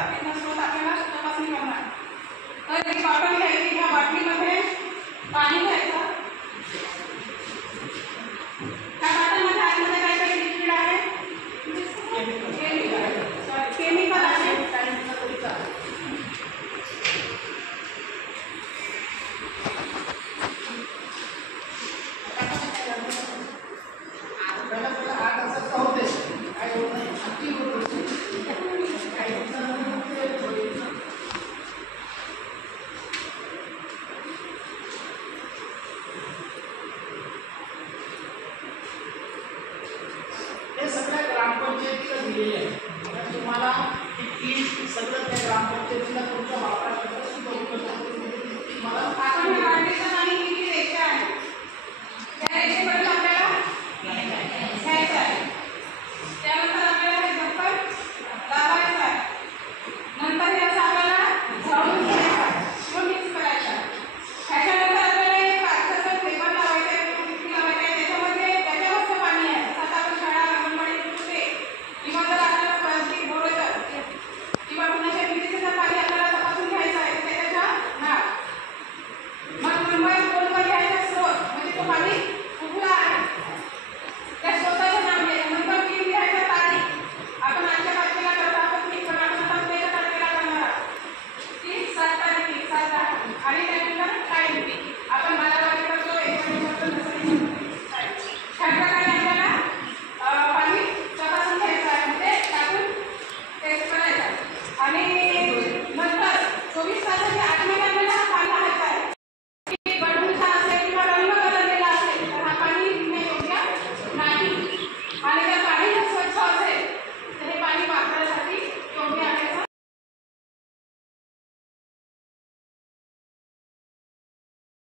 त्याचा स्रोत आपल्याला तपासणी करणार. तर एक बॉटल घ्यायची, ह्या बाटलीमध्ये पाणी घ्यायचं. त्या बाटलीमध्ये आतमध्ये काहीतरी लिक्विड आहे, केमिकल आहे. हे सगळ्या ग्रामपंचायतीला दिलेले आहे. तुम्हाला सगळं त्या ग्रामपंचायतीला तुमच्या वापराकरता सुद्धा उपलब्ध आपण या बाटलीचं पाणी किती द्यायचं आहे, त्या रेषेपर्यंत